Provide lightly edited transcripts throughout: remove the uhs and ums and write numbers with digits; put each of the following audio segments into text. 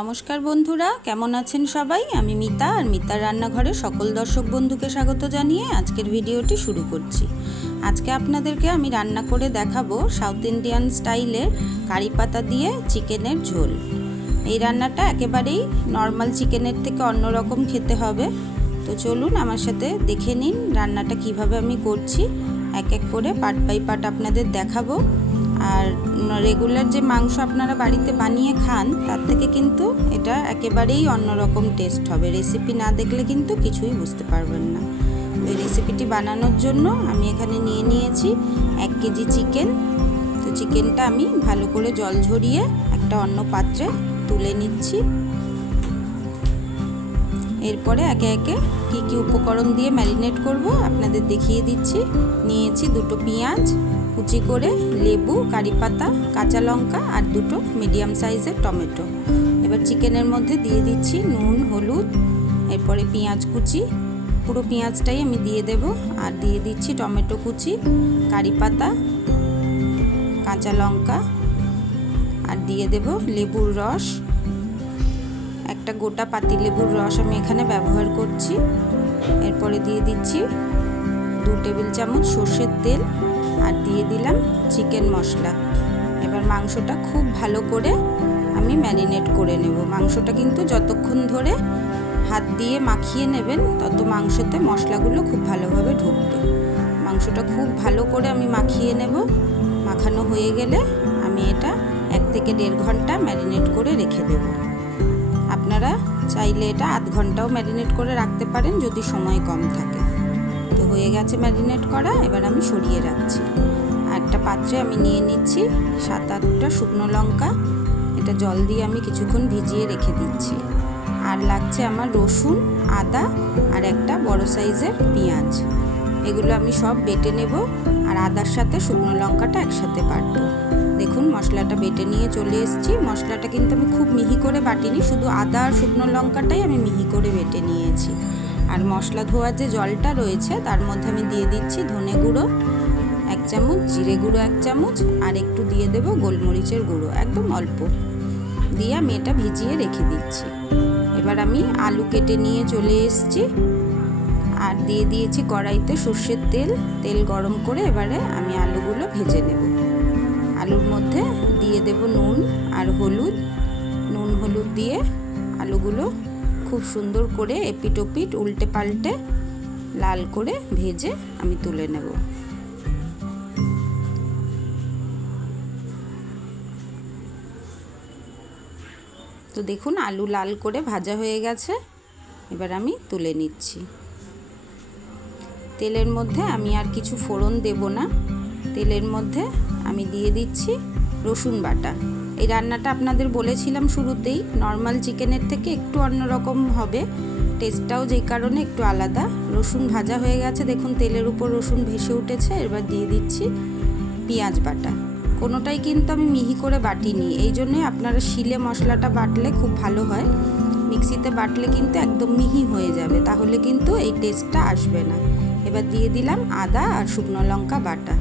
নমস্কার বন্ধুরা, কেমন আছেন সবাই? আমি মিতা আর মিতার রান্নাঘরে সকল দর্শক বন্ধুকে স্বাগত জানিয়ে আজকের ভিডিওটি শুরু করছি। আজকে আপনাদেরকে আমি রান্না করে দেখাবো সাউথ ইন্ডিয়ান স্টাইলের কারি পাতা দিয়ে চিকেনের ঝোল। এই রান্নাটা একেবারেই নর্মাল চিকেনের থেকে অন্যরকম খেতে হবে। তো চলুন আমার সাথে দেখে নিন রান্নাটা কিভাবে আমি করছি। এক এক করে পার্ট বাই পার্ট আপনাদের দেখাবো। আর রেগুলার যে মাংস আপনারা বাড়িতে বানিয়ে খান তার থেকে কিন্তু এটা একেবারেই অন্যরকম টেস্ট হবে। রেসিপি না দেখলে কিন্তু কিছুই বুঝতে পারবেন না। এই রেসিপিটি বানানোর জন্য আমি এখানে নিয়ে নিয়েছি 1 কেজি চিকেন। তো চিকেনটা আমি ভালো করে জল ঝরিয়ে একটা অন্য পাত্রে তুলে নিচ্ছি। এরপরে একে একে কী উপকরণ দিয়ে ম্যারিনেট করব আপনাদের দেখিয়ে দিচ্ছি। নিয়েছি 2টো পেঁয়াজ কুচি করে, লেবু, কারি পাতা, কাঁচা লঙ্কা আর 2টো মিডিয়াম সাইজের টমেটো। এবার চিকেনের মধ্যে দিয়ে দিচ্ছি নুন, হলুদ, এরপরে পেঁয়াজ কুচি, পুরো পেঁয়াজটাই আমি দিয়ে দেব। আর দিয়ে দিচ্ছি টমেটো কুচি, কারি পাতা, কাঁচা লঙ্কা আর দিয়ে দেব লেবুর রস। একটা গোটা পাতি লেবুর রস আমি এখানে ব্যবহার করছি। এরপরে দিয়ে দিচ্ছি 2 টেবিল চামচ সর্ষের তেল আর দিয়ে দিলাম চিকেন মশলা। এবার মাংসটা খুব ভালো করে আমি ম্যারিনেট করে নেব। মাংসটা কিন্তু যতক্ষণ ধরে হাত দিয়ে মাখিয়ে নেবেন তত মাংসতে মশলাগুলো খুব ভালোভাবে ঢুকবে। মাংসটা খুব ভালো করে আমি মাখিয়ে নেব। মাখানো হয়ে গেলে আমি এটা 1 থেকে 1.5 ঘন্টা ম্যারিনেট করে রেখে দেব। আপনারা চাইলে এটা আধ ঘন্টাও ম্যারিনেট করে রাখতে পারেন যদি সময় কম থাকে। তো হয়ে গেছে ম্যারিনেট করা, এবার আমি সরিয়ে রাখছি। আর একটা পাত্রে আমি নিয়ে নিচ্ছি 7-8টা শুকনো লঙ্কা। এটা জল দিয়ে আমি কিছুক্ষণ ভিজিয়ে রেখে দিচ্ছি। আর লাগছে আমার রসুন, আদা আর একটা বড় সাইজের পেঁয়াজ। এগুলো আমি সব বেটে নেব। আর আদার সাথে শুকনো লঙ্কাটা একসাথে বাটবো। দেখুন মশলাটা বেটে নিয়ে চলে এসেছি। মশলাটা কিন্তু আমি খুব মিহি করে বাটিনি, শুধু আদা আর শুকনো লঙ্কাটাই আমি মিহি করে বেটে নিয়েছি। আর মশলা ধোয়ার যে জলটা রয়েছে তার মধ্যে আমি দিয়ে দিচ্ছি ধনে গুঁড়ো 1 চামচ, জিরে গুঁড়ো 1 চামচ আর একটু দিয়ে দেব গোলমরিচের গুঁড়ো, একদম অল্প দিয়ে আমি এটা ভিজিয়ে রেখে দিচ্ছি। এবার আমি আলু কেটে নিয়ে চলে এসেছি আর দিয়ে দিয়েছি কড়াইতে সর্ষের তেল। তেল গরম করে এবারে আমি আলুগুলো ভেজে নেব। আলুর মধ্যে দিয়ে দেব নুন আর হলুদ। নুন হলুদ দিয়ে আলুগুলো খুব সুন্দর করে এপিট ওপিট উল্টে পাল্টে লাল করে ভেজে আমি তুলে নেব। তো দেখুন আলু লাল করে ভাজা হয়ে গেছে। এবার আমি তুলে নিচ্ছি। তেলের মধ্যে আমি আর কিছু ফোড়ন দেব না। তেলের মধ্যে আমি দিয়ে দিচ্ছি রসুন বাটা। এই রান্নাটা আপনাদের বলেছিলাম শুরুতেই নর্মাল চিকেনের থেকে একটু অন্যরকম হবে, টেস্টটাও যেই কারণে একটু আলাদা। রসুন ভাজা হয়ে গেছে, দেখুন তেলের উপর রসুন ভেসে উঠেছে। এবার দিয়ে দিচ্ছি পেঁয়াজ বাটা। কোনোটাই কিন্তু আমি মিহি করে বাটিনি, এই জন্যই আপনারা শিলে মশলাটা বাটলে খুব ভালো হয়। মিক্সিতে বাটলে কিন্তু একদম মিহি হয়ে যাবে, তাহলে কিন্তু এই টেস্টটা আসবে না। এবার দিয়ে দিলাম আদা আর শুকনো লঙ্কা বাটা।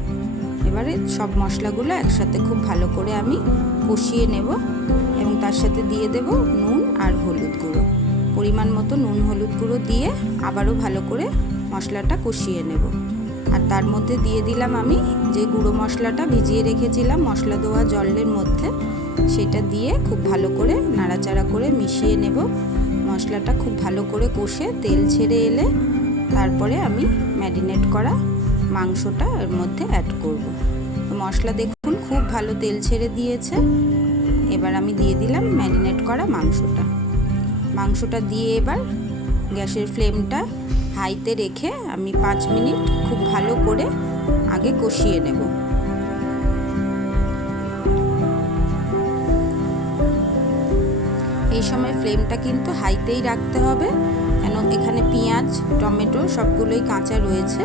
এবারে সব মশলাগুলো একসাথে খুব ভালো করে আমি কষিয়ে নেব এবং তার সাথে দিয়ে দেব নুন আর হলুদ গুঁড়ো। পরিমাণ মতো নুন হলুদ গুঁড়ো দিয়ে আবারও ভালো করে মশলাটা কষিয়ে নেব। আর তার মধ্যে দিয়ে দিলাম আমি যে গুঁড়ো মশলাটা ভিজিয়ে রেখেছিলাম মশলা ধোয়া জলের মধ্যে, সেটা দিয়ে খুব ভালো করে নাড়াচাড়া করে মিশিয়ে নেব। মশলাটা খুব ভালো করে কষে তেল ছেড়ে এলে তারপরে আমি ম্যারিনেট করা মাংসটা এর মধ্যে অ্যাড করব। তো মশলা দেখুন খুব ভালো তেল ছেড়ে দিয়েছে। এবার আমি দিয়ে দিলাম ম্যারিনেট করা মাংসটা দিয়ে এবার গ্যাসের ফ্লেমটা হাইতে রেখে আমি 5 মিনিট খুব ভালো করে আগে কষিয়ে নেব। এই সময় ফ্লেমটা কিন্তু হাইতেই রাখতে হবে, কেন এখানে পেঁয়াজ টমেটো সবগুলোই কাঁচা রয়েছে।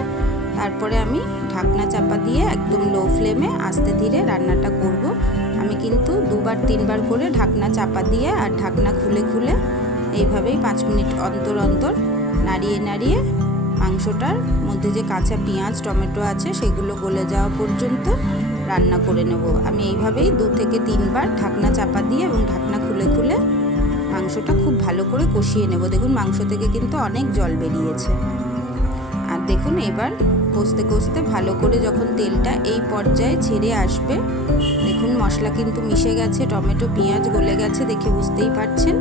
তারপরে আমি ঢাকনা চাপা দিয়ে একদম লো ফ্লেমে আস্তে ধীরে রান্নাটা করব। আমি কিন্তু 2বার 3বার করে ঢাকনা চাপা দিয়ে আর ঢাকনা খুলে খুলে এইভাবেই 5 মিনিট অন্তর অন্তর নাড়িয়ে নাড়িয়ে মাংসটার মধ্যে যে কাঁচা পেঁয়াজ টমেটো আছে সেগুলো গলে যাওয়া পর্যন্ত রান্না করে নেব। আমি এইভাবেই 2 থেকে 3বার ঢাকনা চাপা দিয়ে এবং ঢাকনা খুলে খুলে মাংসটা খুব ভালো করে কষিয়ে নেব। দেখুন মাংস থেকে কিন্তু অনেক জল বেরিয়েছে। আর দেখুন এবার কষতে কষতে ভালো করে যখন তেলটা এই পর্যায়ে ছেড়ে আসবে, দেখুন মশলা কিন্তু মিশে গেছে, টমেটো পেঁয়াজ গলে গেছে, দেখে বুঝতেই পারছেন।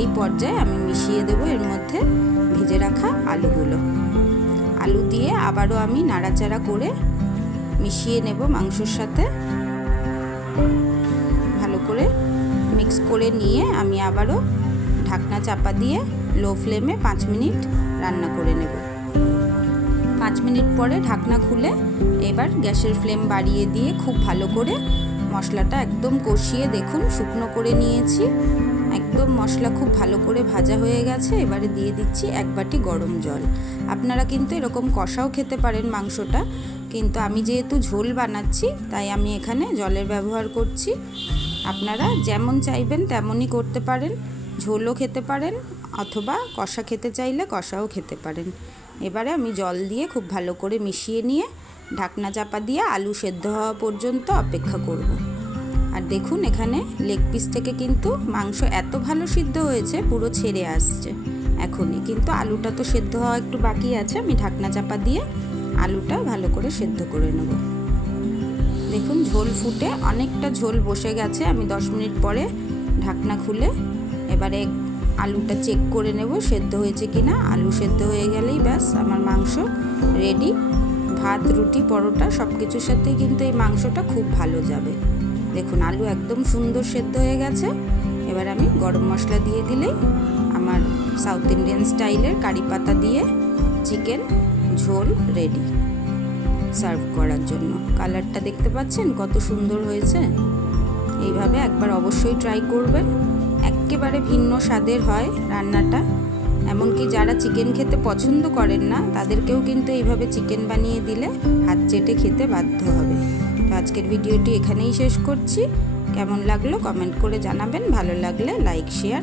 এই পর্যায়ে আমি মিশিয়ে দেব এর মধ্যে ভেজে রাখা আলুগুলো। আলু দিয়ে আবারও আমি নাড়াচাড়া করে মিশিয়ে নেব মাংসর সাথে। ভালো করে মিক্স করে নিয়ে আমি আবারও ঢাকনা চাপা দিয়ে লো ফ্লেমে 5 মিনিট রান্না করে নেব। 5 মিনিট পরে ঢাকনা খুলে এবার গ্যাসের ফ্লেম বাড়িয়ে দিয়ে খুব ভালো করে মশলাটা একদম কষিয়ে দেখুন শুকনো করে নিয়েছি। একদম মশলা খুব ভালো করে ভাজা হয়ে গেছে। এবারে দিয়ে দিচ্ছি 1 বাটি গরম জল। আপনারা কিন্তু এরকম কষাও খেতে পারেন মাংসটা, কিন্তু আমি যেহেতু ঝোল বানাচ্ছি তাই আমি এখানে জলের ব্যবহার করছি। আপনারা যেমন চাইবেন তেমনই করতে পারেন, ঝোলও খেতে পারেন অথবা কষা খেতে চাইলে কষাও খেতে পারেন। এবারে আমি জল দিয়ে খুব ভালো করে মিশিয়ে নিয়ে ঢাকনা চাপা দিয়ে আলু সেদ্ধ হওয়া পর্যন্ত অপেক্ষা করব। আর দেখুন এখানে লেগ পিস থেকে কিন্তু মাংস এত ভালো সিদ্ধ হয়েছে, পুরো ছেড়ে আসছে এখনই। কিন্তু আলুটা তো সেদ্ধ হওয়া একটু বাকি আছে, আমি ঢাকনা চাপা দিয়ে আলুটা ভালো করে সেদ্ধ করে নেব। দেখুন ঝোল ফুটে অনেকটা ঝোল বসে গেছে। আমি 10 মিনিট পরে ঢাকনা খুলে এবারে আলুটা চেক করে নেব সেদ্ধ হয়েছে কিনা। আলু সেদ্ধ হয়ে গেলেই ব্যাস আমার মাংস রেডি। ভাত, রুটি, পরোটা সব কিছুর সাথেই কিন্তু এই মাংসটা খুব ভালো যাবে। দেখুন আলু একদম সুন্দর সেদ্ধ হয়ে গেছে। এবার আমি গরম মশলা দিয়ে দিলেই আমার সাউথ ইন্ডিয়ান স্টাইলের কারি পাতা দিয়ে চিকেন ঝোল রেডি সার্ভ করার জন্য। কালারটা দেখতে পাচ্ছেন কত সুন্দর হয়েছে। এইভাবে একবার অবশ্যই ট্রাই করবেন, একেবারে ভিন্ন স্বাদের হয় রান্নাটা। এমনকি যারা চিকেন খেতে পছন্দ করেন না তাদেরকেও কিন্তু এইভাবে চিকেন বানিয়ে দিলে হাত চেটে খেতে বাধ্য হবে। তো আজকের ভিডিওটি এখানেই শেষ করছি। কেমন লাগলো কমেন্ট করে জানাবেন, ভালো লাগলে লাইক শেয়ার